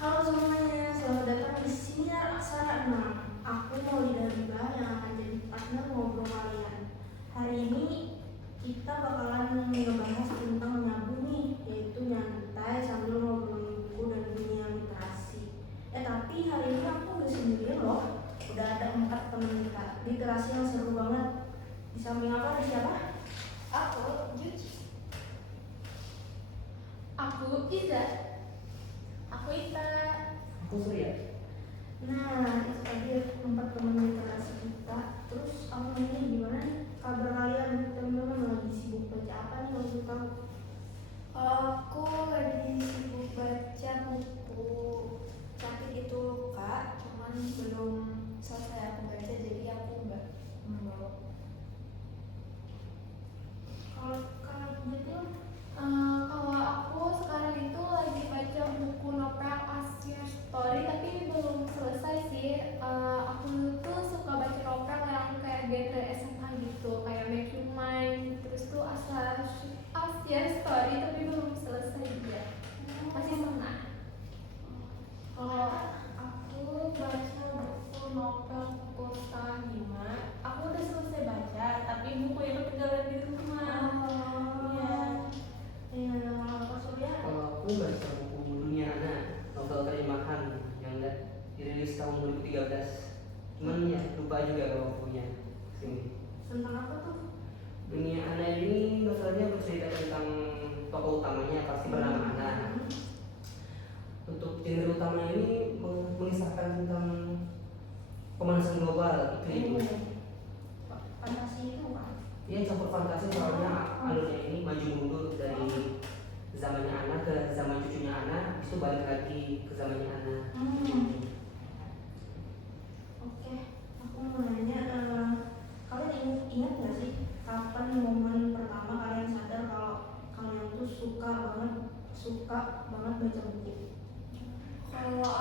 Halo semuanya, selamat datang di Siniar Aksara 6. Aku Maulida Bibah yang akan jadi partner ngobrol kalian. Hari ini kita bakalan ngebahas tentang nyabu nih, yaitu nyantai sambil ngobrolin buku dan dunia literasi. Tapi hari ini aku udah sendirian loh. Udah ada 4 teman literasi yang seru banget. Di samping aku ada siapa? Aku Juci. Aku Iza. Aku Ita. Aku Surya. Nah, itu tadi 4 teman literasi kita. Terus aku nanya gimana nih kabar kalian? Teman-teman lagi sibuk baca apa nih waktu kamu? Aku lagi sibuk baca buku Sakit Itu Luka, cuman belum selesai aku baca, jadi aku nggak membawa. Kalau kalian gitu, Kalau aku sekarang itu lagi baca buku novel As Your Story, tapi belum selesai sih. Aku tuh suka baca novel yang kayak genre SMA gitu, kayak Make You Mine, terus tuh As Your Story, tapi belum selesai juga. Masih setengah. Kalau aku baca buku novel Kota Hima, aku udah selesai baca, tapi buku itu ketinggalan di rumah. Kalau Surya, Kalau aku baca buku Dunia Anak, novel terjemahan yang dirilis tahun 2013. Cuman ya lupa juga kalau bukunya sini. tentang apa tuh? Dunia Anak ini novelnya bercerita tentang tokoh utamanya pasti bernama Ana. Untuk genre utama ini mengisahkan tentang pemanasan global itu. Fantasi itu kan? Ya campur fantasi soalnya alurnya ini maju mundur dari zamannya Ana ke zaman cucunya Ana, habis itu balik lagi ke zamannya Ana. Oke, aku mau nanya, kalian ingat nggak sih kapan momen pertama kalian sadar kalau kalian tuh suka banget baca buku? Kalau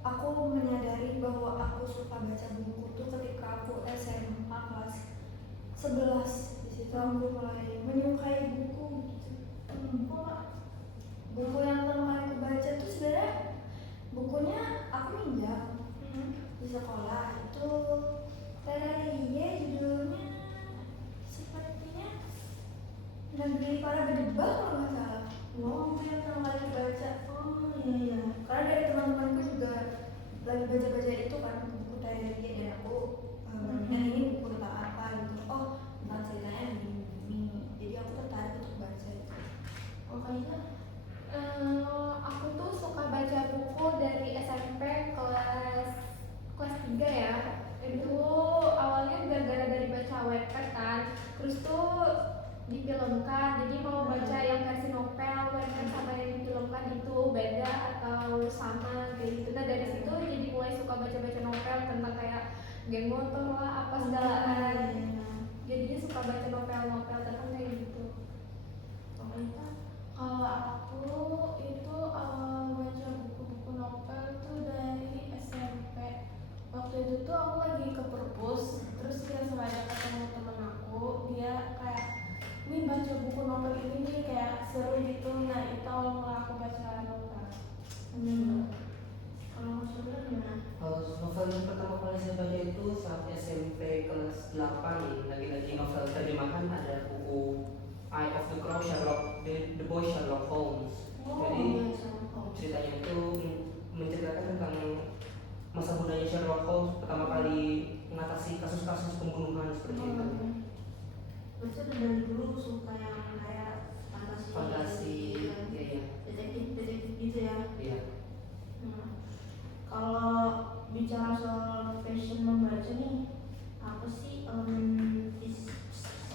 aku menyadari bahwa aku suka baca buku tuh ketika aku SMA kelas 11. Di situ aku mulai menyukai buku gitu. Buku yang pertama kali aku baca tuh sebenarnya bukunya aku minjam di sekolah. Itu Terelie, judulnya sepertinya Negeri Para Gedebak kalau nggak salah. Itu yang pertama kali aku baca. Iya. Karena dari teman-temanku juga lagi baca-baca itu kan, buku Terelie, dan aku berpikir ini buku tentang apa gitu. Oh, tentang ceritanya begini. Jadi aku tertarik untuk baca itu. Pokoknya Aku tuh suka baca buku dari SMP kelas 3 ya. Itu awalnya gara-gara dari baca webpad kan. Terus tuh difilmkan, jadi mau baca yang versi novel, webpad sama yang difilmkan itu beda atau sama kayak gitu. Nah dari situ jadi mulai suka baca-baca novel tentang kayak geng motor lah, apa segala. Jadinya suka baca novel-novel tentang kayak gitu. pokoknya Kalau aku itu baca buku-buku novel tuh dari SMP. Waktu itu tuh aku lagi ke perpus, terus dia sengaja ketemu temen aku, dia kayak, nih baca buku novel ini nih kayak seru gitu. Nah itu awal mula aku baca novel. kalau Surya gimana? Kalau novel yang pertama kali saya baca itu saat SMP kelas 8, lagi-lagi novel terjemahan, ada buku Eye of the Crow The Boy Sherlock Holmes. Jadi ceritanya itu menceritakan tentang masa mudanya Sherlock Holmes pertama kali mengatasi kasus-kasus pembunuhan seperti itu. Berarti udah dari dulu suka yang kayak fantasi, iya. detektif gitu ya? Iya. Kalau bicara soal passion membaca nih, apa sih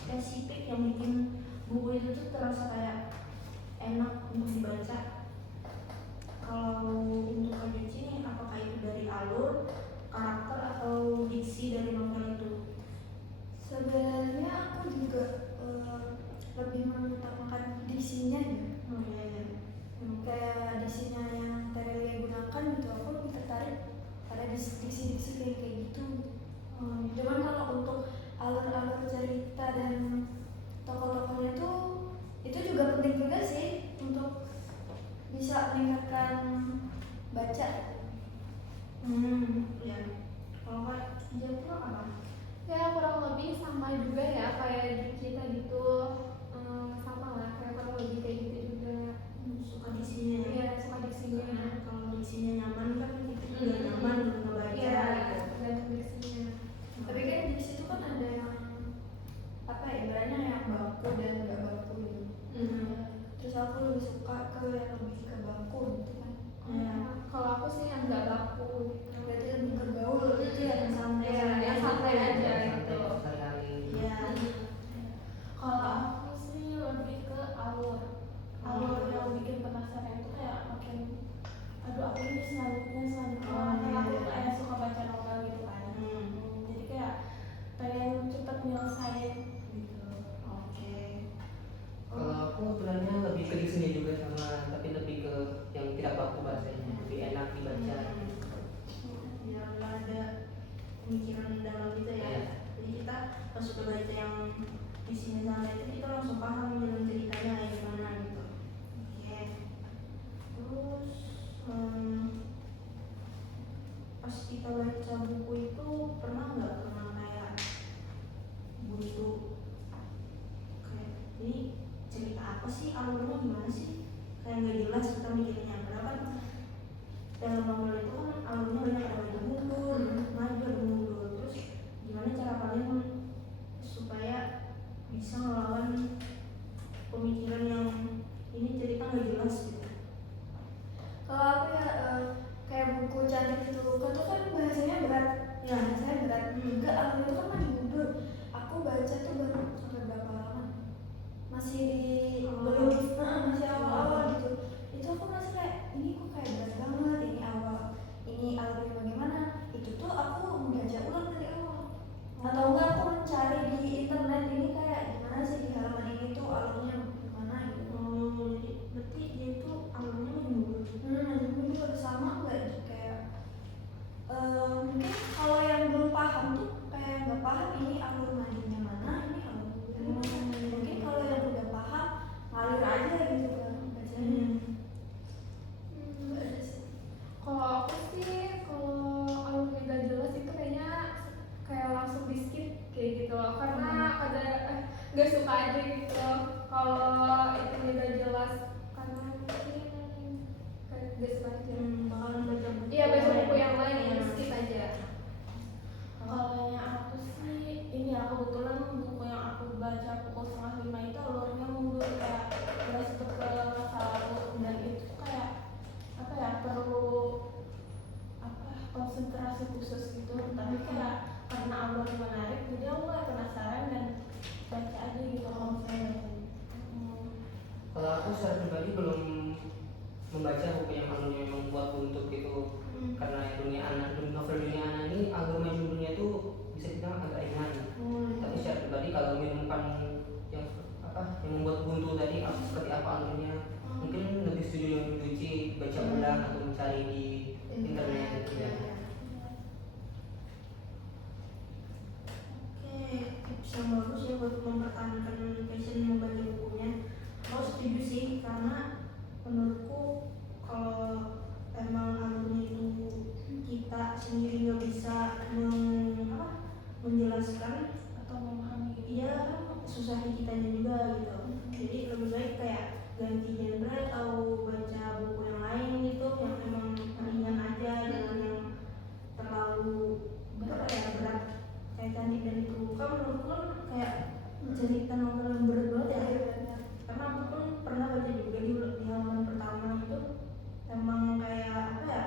spesifik yang bikin buku itu tuh terasa kayak enak untuk dibaca? Kalau untuk Kak Juci nih, apakah itu dari alur, karakter, atau diksi dari novel itu? Sebenarnya aku juga lebih mengutamakan diksinya ya. Kayak diksinya yang Terelie gunakan gitu, aku lebih tertarik pada diksi-diksi kayak gitu. Cuman kalau untuk alur-alur cerita dan tokoh-tokohnya tuh itu juga penting juga sih untuk bisa meningkatkan baca. Ya. Kalau Kak Japra apa? Ya kurang lebih sama juga ya kayak kita gitu. Sama lah kayak kurang lebih kayak gitu juga. Suka diksinya ya? Iya suka diksinya. Kalau diksinya nyaman kan kita juga nyaman untuk ngebaca Iya gitu. tergantung diksinya. Tapi kan di situ kan ada yang apa ya, ibaratnya yang baku dan nggak baku gitu. Terus aku lebih suka ke yang lebih ke baku gitu kan. Kalau aku sih yang nggak baku. Berarti lebih ke gaul gitu ya, yang santai. Iya, yang santai aja gitu. Sehari-hari. Iya. Kalau aku sih lebih ke alur yang bikin penasaran itu kayak makin aduh aku ini selanjutnya karena aku kayak suka baca novel gitu kan. Jadi kayak pengen cepet nyelesain gitu. Oke. Kalau aku sebenarnya lebih ke diksinya juga sama, tapi lebih ke yang tidak baku bahasanya, lebih enak dibaca. Ya nggak ada pemikiran dalam gitu ya. Iya. Jadi kita pas sudah baca yang isinya sama itu kita langsung paham jalan ceritanya kayak gimana gitu. Oke. Terus pas kita baca buku itu pernah kayak buntu kayak ini cerita apa sih, alurnya gimana sih, kayak nggak jelas kita mikirnya. Padahal kan dalam novel itu kan alurnya banyak, ada maju mundur, maju ada mundur. Terus gimana cara kalian supaya bisa ngelawan pemikiran yang ini cerita nggak jelas gitu? Kalau aku ya kayak buku Cantik itu Luka tuh kan bahasanya berat. Ya. Bahasanya berat. Enggak, aku itu kan maju mundur. Aku baca tuh baru sampai berapa halaman. Masih di belum masih awal-awal gitu. Itu aku merasa kayak ini kok kayak berat banget, ini awal. Ini alurnya bagaimana? Itu tuh aku membaca ulang dari awal. Atau enggak aku mencari di internet ini kayak gimana sih di halaman ini tuh alurnya gimana gitu. Jadi berarti dia itu alurnya maju mundur. Maju mundur sama enggak kayak mungkin kalau yang belum paham tuh kayak nggak paham ini alur majunya mana, ini alur mundurnya mana. Mungkin kalau yang udah paham ngalir aja gitu kan bacanya. Nggak ada sih. Kalau aku sih kalau alurnya gak jelas itu kayaknya kayak langsung di skip kayak gitu loh, karena ada gak suka aja gitu kalau itu gak jelas, karena mungkin kayak gak suka aja. Bakalan baca buku. Iya baca buku yang lain yang skip aja. Kalau yang aku sih ini ya kebetulan buku yang aku baca pukul 4:30 itu alurnya mundur kayak udah sempet ke masa lalu, dan itu kayak apa ya, perlu apa konsentrasi khusus gitu. Tapi kayak karena alurnya menarik jadi aku kayak penasaran dan baca aja gitu kalau misalnya baca. Kalau aku secara pribadi belum membaca buku yang alurnya membuat buntu gitu. Karena dunia anak, novel dunia anak ini alur maju mundurnya itu bisa dibilang agak ringan. Tapi secara pribadi kalau menemukan yang membuat buntu tadi seperti apa alurnya, mungkin lebih setuju yang mencuci, baca ulang atau mencari di internet gitu ya. Oke, tips yang bagus ya buat mempertahankan passion membaca bukunya. Aku setuju sih, karena menurutku kalau emang alurnya itu kita sendiri nggak bisa menjelaskan Atau memahami gitu. iya susah di kitanya juga gitu. Jadi lebih baik kayak ganti genre atau baca buku yang lain gitu yang emang ringan aja, jangan yang terlalu berat kayak Cantik dan Itu Luka. Menurutku kan kayak cerita novel yang berat banget ya. Karena aku pun pernah baca juga di halaman pertama itu emang kayak apa ya,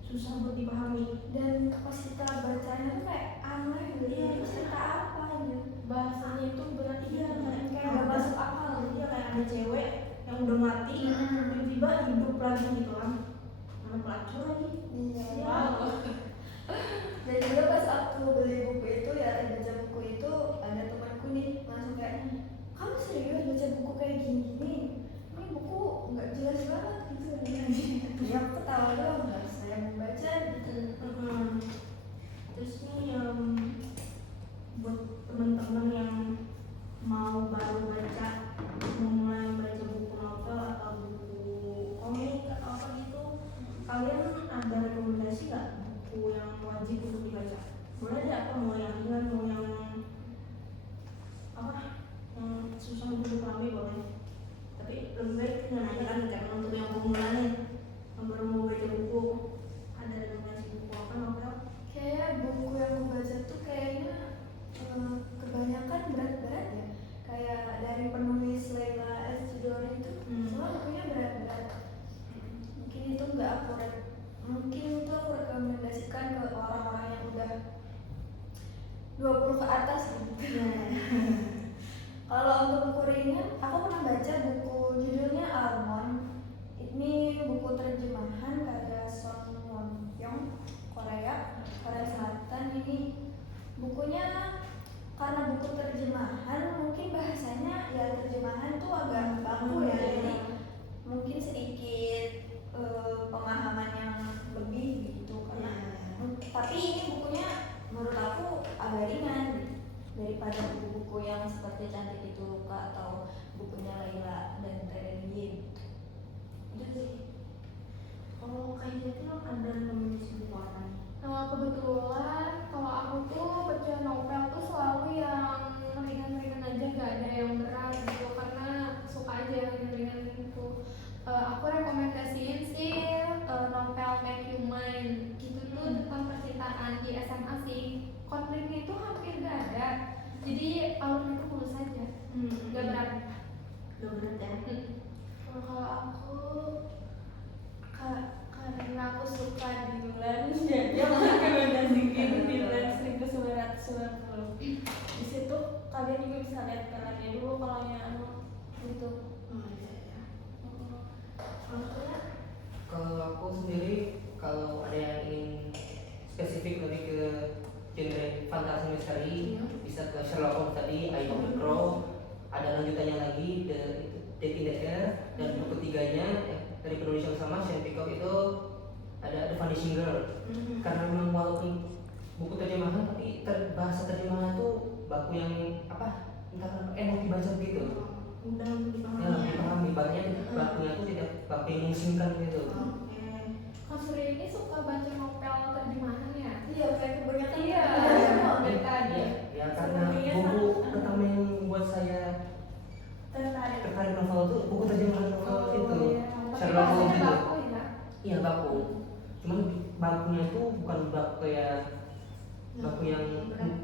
susah buat dipahami. Dan pas kita bacanya tuh kayak aneh gitu. Iya, Ini cerita apa gitu. Bahasanya itu berat Iya, Kayak nggak masuk akal. Dia kayak ada cewek yang udah mati tiba-tiba hidup lagi gitu kan, nama pelacur lagi. Iya. Wow. Dan juga pas aku beli buku itu ya, baca buku itu ada temanku nih langsung kayak, kamu serius baca buku kayak gini? Ini buku nggak jelas banget gitu. Ya aku ketawa doang, nggak saya membaca gitu. Terus nih buat teman-teman yang mau baru memulai baca buku novel atau buku komik atau apa gitu, kalian ada rekomendasi nggak buku yang wajib untuk dibaca? Boleh deh, apa mau yang ringan, mau yang apa, yang susah untuk dipahami boleh. Tapi lebih baik ringan aja kan, karena untuk yang pemula nih, yang baru mau baca buku, ada rekomendasi buku apa novel? Kayak buku yang aku baca tuh kayaknya kebanyakan berat-berat ya. Kayak dari penulis Leila S. Chudori itu, semua bukunya berat-berat. Mungkin itu nggak akurat. Mungkin itu aku rekomendasikan ke orang-orang yang udah 20 ke atas gitu. Kalau untuk buku ringan, aku pernah baca buku judulnya Almond. Ini buku terjemahan karya Son Won Fyong, Korea Selatan. Ini bukunya karena buku terjemahan, mungkin bahasanya ya terjemahan tuh agak baku ya. Jadi mungkin sedikit pemahaman yang lebih gitu karena. Tapi ini bukunya menurut aku agak ringan gitu, daripada buku-buku yang seperti Cantik Itu Luka atau bukunya Laila dan Terelie gitu. Itu sih. Kalau kayak gitu ada rekomendasi buku apa nih? Kebetulan kalau aku tuh baca novel tuh selalu yang ringan-ringan aja, gak ada yang berat gitu karena suka aja yang ringan-ringan gitu. Aku rekomendasiin sih novel Make You Mine gitu tuh tentang percintaan di SMA sih. Konfliknya itu hampir gak ada, jadi alurnya itu mulus aja, gak berat. Gak berat ya? Kalau aku karena aku suka Dylan, jadi aku rekomendasiin Dylan 1990. Di situ kalian juga bisa lihat filmnya dulu kalau yang gitu. Kalau aku sendiri, kalau ada yang ingin spesifik lebih ke genre fantasi misteri, bisa ke Sherlock Holmes tadi, Eye of the Crow. Ada lanjutannya lagi, The Death in the Air, dan buku ketiganya dari penulis yang sama, Sean Peacock, itu ada The Vanishing Girl. Karena memang walaupun buku terjemahan, tapi bahasa terjemahan tuh baku yang apa, entah kenapa enak dibaca gitu. Mudah untuk dipahami. Ya, dipahami, bakunya tuh tidak baku yang memusingkan gitu. Kak Surya ini suka baca novel terjemahan ya? Iya, kayak kebanyakan. Iya, dari tadi. Ya karena buku pertama yang buat saya tertarik novel itu buku terjemahan novel itu. Sherlock Holmes itu. Baku ya? Iya baku. Cuman bakunya itu bukan baku kayak baku yang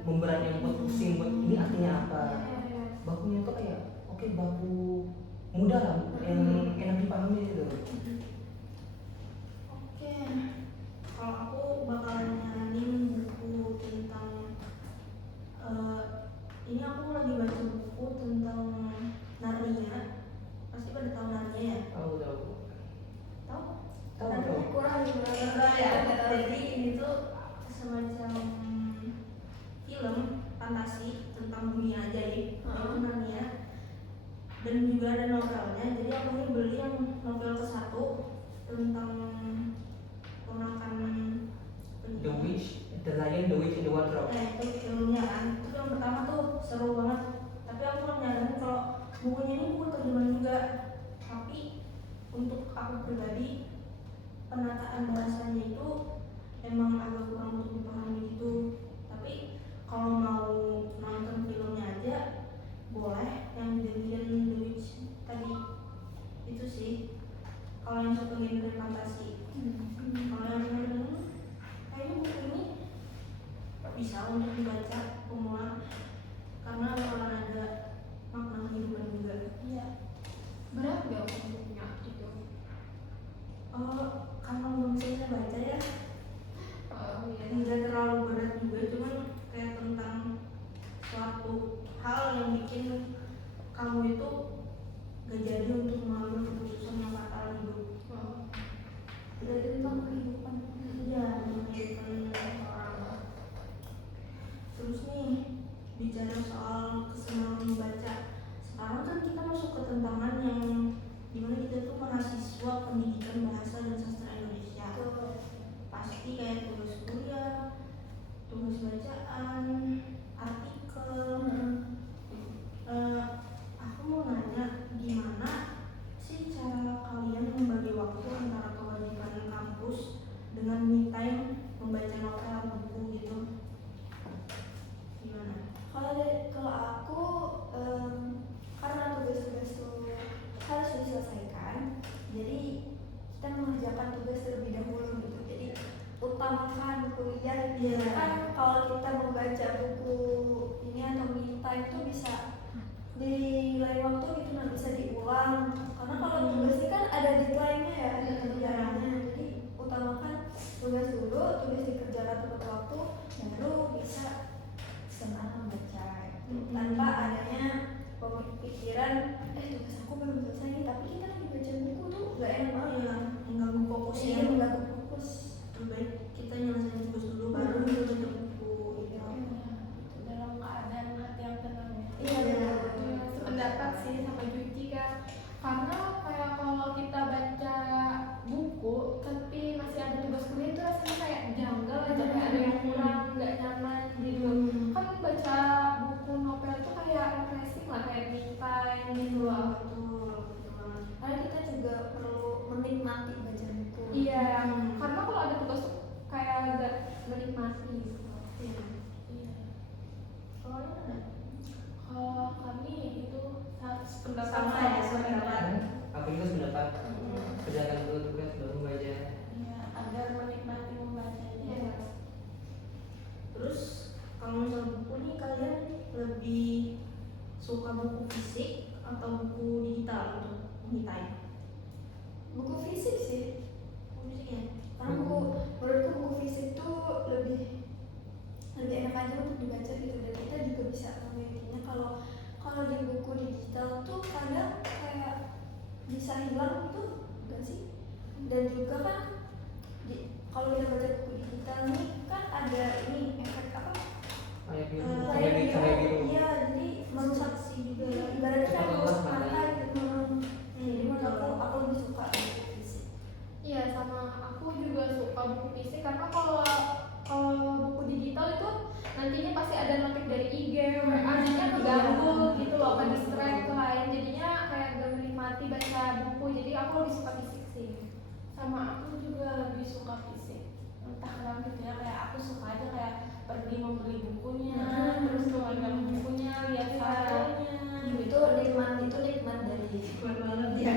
memberat yang buat pusing buat ini artinya apa. Bakunya itu kayak oke, baku mudah lah yang enak dipahami itu. Oke, kalau aku bakalan nyaranin buku tentang ini aku lagi baca buku tentang Narnia. Pasti pada tahu Narnia ya? Tahu. Narnia kurang ya. Jadi ini tuh semacam film fantasi tentang dunia ajaib, yaitu Narnia. Dan juga ada novelnya. Jadi aku ini beli yang novel ke-1 tentang ponakan The Witch, The Lion, The Witch in the Wardrobe. itu filmnya kan. Itu yang pertama tuh seru banget. Tapi aku mau nyaranin kalau bukunya ini buku terjemahan juga. Tapi untuk aku pribadi penataan bahasanya itu emang agak kurang untuk dipahami gitu. Tapi kalau mau nonton filmnya aja boleh, yang The Lion, The Witch tadi itu sih. Kalau yang suka genre fantasi. Kalau yang kayaknya buku ini bisa untuk dibaca pemula karena bakalan ada makna kehidupan juga. Iya. Berat gak bukunya itu? Karena belum selesai baca ya, tidak terlalu berat juga, cuman kayak tentang suatu hal yang bikin kamu itu gak jadi untuk mengambil keputusan yang fatal hidup. Jadi tentang kehidupan. Ya, tentang kehidupan orang. Terus nih, bicara soal kesenangan membaca. Sekarang kan kita masuk ke tantangan yang dimana kita tuh mahasiswa pendidikan bahasa dan sastra Indonesia. Pasti kayak tugas kuliah, tugas bacaan, artikel. Aku mau nanya, gimana sih cara kalian membagi waktu antara kewajiban kampus dengan mengerjakan tugas terlebih dahulu gitu. Jadi utamakan kuliah. Iya. Kan kalau kita membaca buku ini atau me time itu bisa di lain waktu gitu, nah bisa diulang. Karena kalau tugas ini kan ada deadline-nya ya, ada deadline-nya. Jadi utamakan tugas dulu, tugas dikerjakan tepat waktu, baru bisa senang membaca. Tanpa adanya pemikiran, tugas aku belum selesai nih, tapi kita lagi baca buku tuh gak enak banget. Iya, mengganggu fokus ya. Iya, mengganggu fokus. Lebih baik kita nyelesain tugas dulu baru kita baca buku gitu. Dalam keadaan hati yang tenang ya. Iya, benar. Ya, sependapat sih sama Juci kan, karena kayak kalau kita baca buku tapi masih ada tugas kuliah itu rasanya kayak janggal aja, kayak ada yang kurang, nggak nyaman gitu. Kan baca buku novel itu kayak refreshing lah, kayak me time gitu loh. Betul, betul banget. Karena kita juga perlu menikmati baca buku. Iya, karena kalau ada tugas tuh kayak nggak menikmati gitu. Iya. Iya. Kalau ini ada? Kalau kami itu pendapat Sama saya, ya, sependapat. Aku juga sependapat. Kerjakan dulu tugas baru baca. Iya, agar menikmati membacanya. Iya. Terus kalau misal buku nih kalian lebih suka buku fisik atau buku digital untuk me time? Buku fisik sih. Buku fisik ya? Karena menurutku buku fisik tuh lebih enak aja untuk dibaca gitu, dan kita juga bisa memilikinya. Kalau di buku digital tuh kadang kayak bisa hilang gitu, enggak sih? Dan juga kan kalau kita baca buku digital nih kan ada ini efek apa? Kayak biru, Layar cahaya biru. Iya, jadi merusak sih juga ya. ibaratnya kayak Cepat merusak lelah mata gitu. Jadi menurut betul. aku lebih suka buku fisik. Iya, sama aku juga suka buku fisik karena kalau buku digital itu nantinya pasti ada notif dari IG, WA, jadinya keganggu gitu loh, ke distract ke lain, jadinya kayak gak menikmati baca buku. Jadi aku lebih suka fisik sih. Sama aku juga lebih suka fisik. Entah kenapa gitu ya, kayak aku suka aja kayak pergi membeli bukunya, terus memegang bukunya, lihat fotonya. Itu nikmat dari Keren banget ya.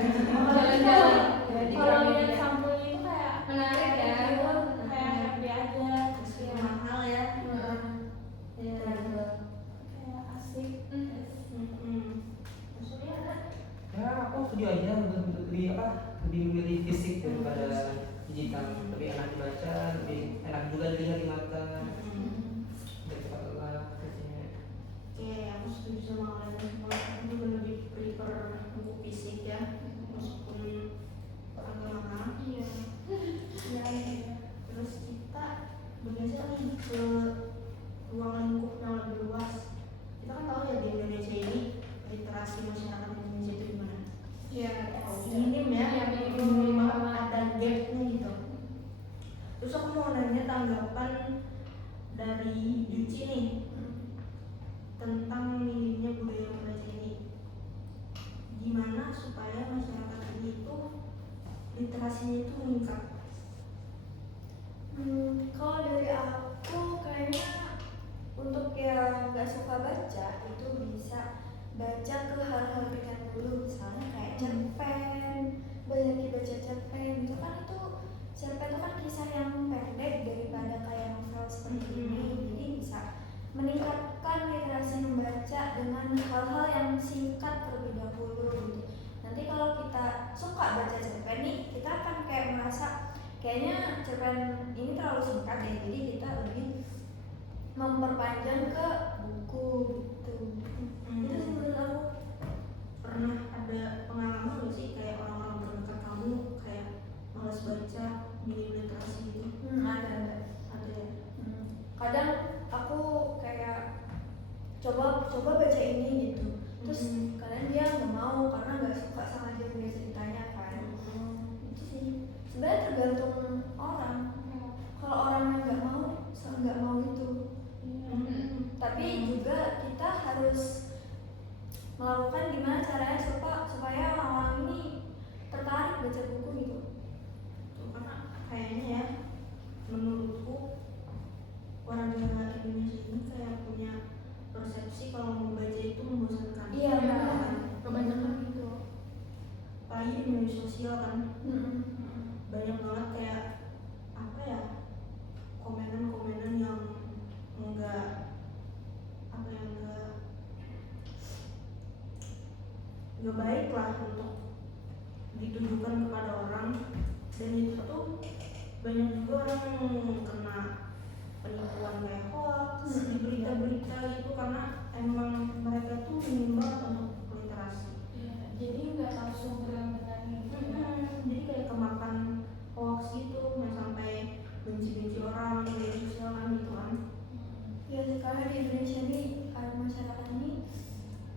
Jalan-jalan. Kalau lihat sampulnya itu kayak Menarik ya. kayak happy aja, Meskipun mahal ya. Iya. kayak asik. Maksudnya ada? Ya aku setuju aja untuk lebih memilih fisik daripada digital. Lebih enak dibaca, lebih enak juga dilihat di mata. Dan cepat lelah biasanya. Oke, aku setuju sama kalian semua. Aku juga lebih prefer buku fisik ya, meskipun agak mahal. Iya. Ya. Terus kita bergeser nih ke ruang lingkup yang lebih luas. Kita kan tahu ya di Indonesia ini literasi masyarakat Indonesia itu gimana? Iya. Minim ya, Iya, minim. minim banget, ada gapnya gitu. Terus aku mau nanya tanggapan dari Juci nih tentang minimnya budaya membaca ini. Gimana supaya masyarakat ini itu literasinya itu meningkat? Kalau dari aku kayaknya untuk yang nggak suka baca itu bisa baca ke hal-hal ringan dulu, misalnya kayak cerpen, banyak baca cerpen itu kan, cerpen itu kan kisah yang pendek daripada kayak novel seperti ini, jadi bisa meningkatkan literasi membaca dengan hal-hal yang singkat terlebih dahulu gitu. Nanti kalau kita suka baca cerpen nih, kita akan kayak merasa kayaknya cerpen ini terlalu singkat ya, jadi kita lebih memperpanjang ke buku gitu. Itu sih menurut aku. Pernah ada pengalaman nggak sih kayak orang-orang terdekat kamu kayak malas baca, minim literasi gitu? Ada ya. Kadang aku kayak coba baca ini gitu, terus kadang dia nggak mau karena nggak suka sama jalan ceritanya kan. Itu sih sebenarnya tergantung orang. Kalau orangnya nggak mau itu. Tapi juga kita harus melakukan gimana caranya supaya orang-orang ini tertarik baca buku gitu. Tuh, karena kayaknya ya menurutku warga Indonesia ini kayak punya persepsi kalau membaca itu membosankan. Iya, benar. Kebanyakan gitu. Apalagi di media sosial kan banyak banget nggak baik lah untuk ditujukan kepada orang, dan itu tuh banyak juga orang yang kena penipuan kayak hoax di berita-berita gitu karena emang mereka tuh minim banget untuk literasi. Iya, jadi nggak tahu sumber yang benarnya gitu ya. Jadi kayak kemakan hoax gitu, yang sampai benci-benci orang kayak gitu kan. Ya sekarang di Indonesia ini masyarakat ini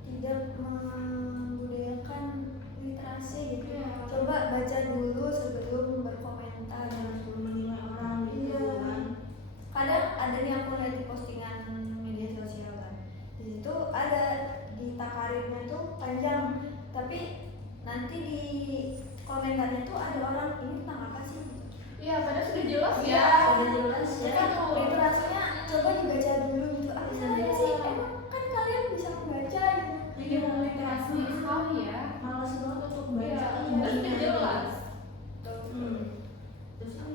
tidak membudayakan literasi gitu. Iya. Coba baca dulu sebelum berkomentar. Sebelum menilai orang gitu Iya. kan. Kadang ada nih aku lihat di postingan media sosial kan, di situ ada di takarirnya tuh panjang, tapi nanti di komentarnya tuh ada orang ini tentang apa sih? Iya, padahal sudah jelas ya. Iya, udah jelas ya. Kan literasinya coba dibaca dulu gitu. Apa salahnya sih? Emang kan kalian bisa membaca gitu. Bikin literasi sekali ya. Malas banget untuk baca. Iya, ini. padahal sudah jelas. Terus kan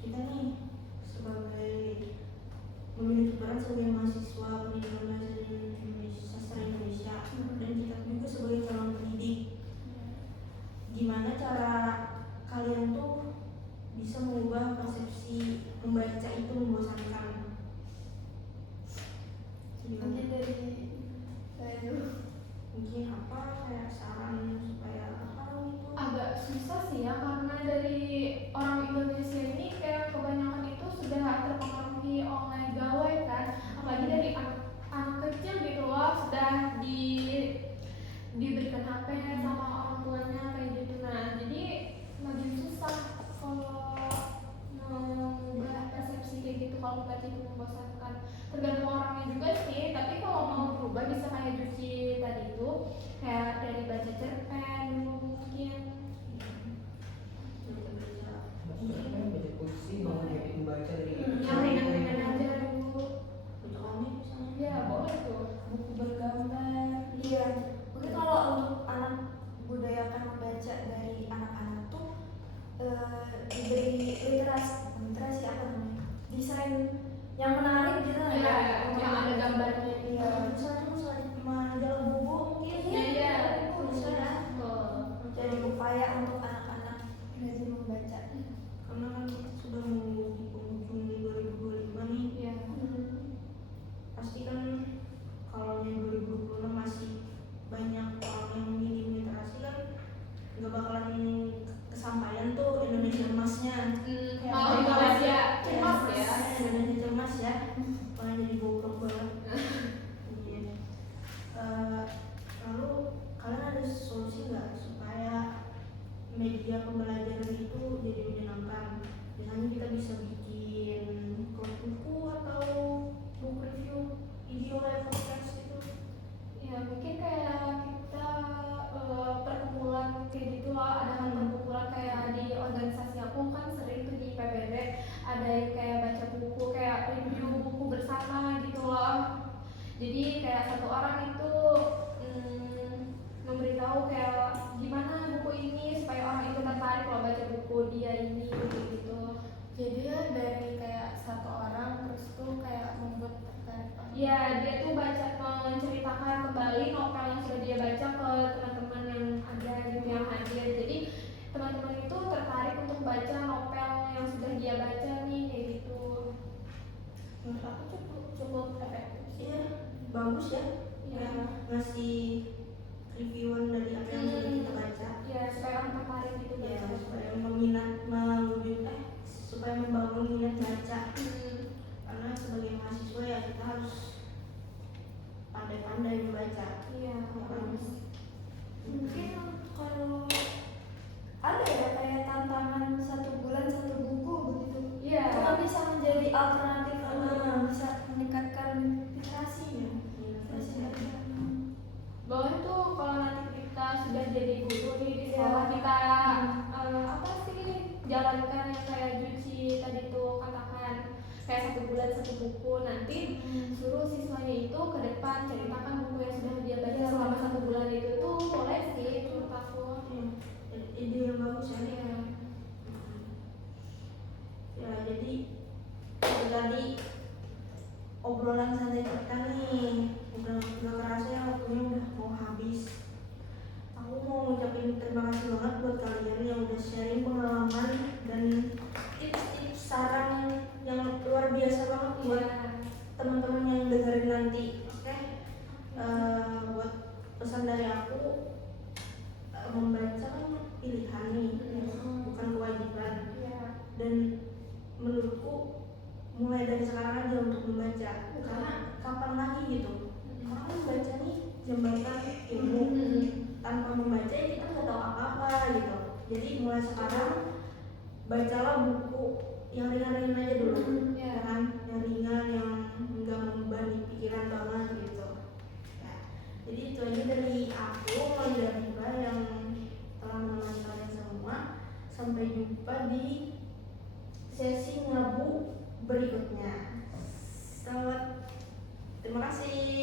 kita nih sebagai memiliki peran sebagai mahasiswa pendidikan bahasa Indonesia, sastra Indonesia, dan kita juga sebagai calon pendidik. Gimana cara kalian tuh bisa mengubah persepsi membaca itu membosankan? Mungkin dari saya dulu. Mungkin apa kayak saran supaya apa gitu? Agak susah sih ya, karena dari orang Indonesia ini kayak kebanyakan itu sudah terpengaruhi oleh gawai kan, apalagi dari anak kecil gitu loh, sudah diberikan HP sama orang tuanya kayak gitu. Nah, jadi makin susah kalau mengubah persepsi kayak gitu, kalau membaca itu membosankan. Tergantung orangnya juga sih, tapi kalau mau berubah bisa kayak Juci tadi itu, kayak dari baca cerpen dulu mungkin. Baca puisi, mau jadi membaca dari Yang ringan-ringan aja dulu. Baca komik misalnya. Ya boleh tuh. Buku bergambar. Iya, mungkin kalau untuk anak budayakan membaca dari anak-anak tuh diberi literasi apa namanya, desain yang menarik gitu lah Iya, ya, yang ada gambarnya. Iya. Misalnya majalah Bobo mungkin. Iya, itu bisa ya. Jadi upaya untuk anak-anak rajin membaca. Karena kan kita sudah mau di penghujung di 2025 nih. Iya. Pasti kan kalau yang 2026 masih banyak orang yang minim literasi kan nggak bakalan kesampaian tuh Indonesia emasnya. Malah Indonesia cemas ya. Indonesia cemas ya. Malah jadi bobrok banget. Iya. Lalu kalian ada solusi nggak supaya media pembelajaran itu jadi menyenangkan? Misalnya kita bisa bikin klub buku atau book review, video live podcast gitu. Ya mungkin kayak kita perkumpulan kayak gitu loh, ada kan perkumpulan kayak di organisasi aku kan sering tuh di PBB, ada yang kayak baca buku, kayak review buku bersama gitu loh. Jadi kayak satu orang itu memberitahu kayak gimana buku ini supaya orang itu tertarik kalau baca buku dia ini gitu. Jadi ya dari kayak satu orang terus tuh kayak membuat tertarik. Iya, dia tuh baca, menceritakan kembali novel yang sudah dia baca ke teman-teman yang ada gitu yang hadir. Jadi teman-teman itu tertarik untuk baca novel yang sudah dia baca nih kayak gitu. Menurut aku cukup efektif sih. Iya, bagus ya. Iya. Yang ngasih reviewan dari apa yang sudah kita baca. Ya supaya orang tertarik gitu Ya, baca. supaya supaya membangun minat baca. Karena sebagai mahasiswa ya kita harus pandai-pandai membaca. Iya, bagus. Mungkin kalau ada ya kayak tantangan 1 bulan 1 buku begitu. Iya. Itu kan bisa menjadi alternatif untuk bisa meningkatkan literasi ya. Literasi baca. Boleh tuh kalau nanti kita sudah jadi guru nih di sekolah, Iya. kita apa sih jalankan yang kayak Juci tadi tuh katakan, kayak 1 bulan 1 buku, nanti suruh siswanya itu ke depan ceritakan buku yang sudah dia baca Iya. selama 1 bulan itu tuh boleh sih menurut aku. Ide yang bagus ya. Iya. Ya, jadi itu tadi obrolan santai kita nih udah nggak kerasa ya waktunya udah mau habis. Aku dan menurutku mulai dari sekarang aja untuk membaca, karena kapan lagi gitu orang kan baca nih jembatan ilmu, tanpa membaca ya kita nggak tahu apa-apa gitu. Jadi mulai sekarang bacalah buku yang ringan-ringan aja dulu, ya kan, yang ringan, yang nggak membebani pikiran banget gitu ya. Jadi itu aja dari aku, mulai dari Mbak yang telah menemani kalian semua. Sampai jumpa di sesi ngabu berikutnya. Selamat, terima kasih.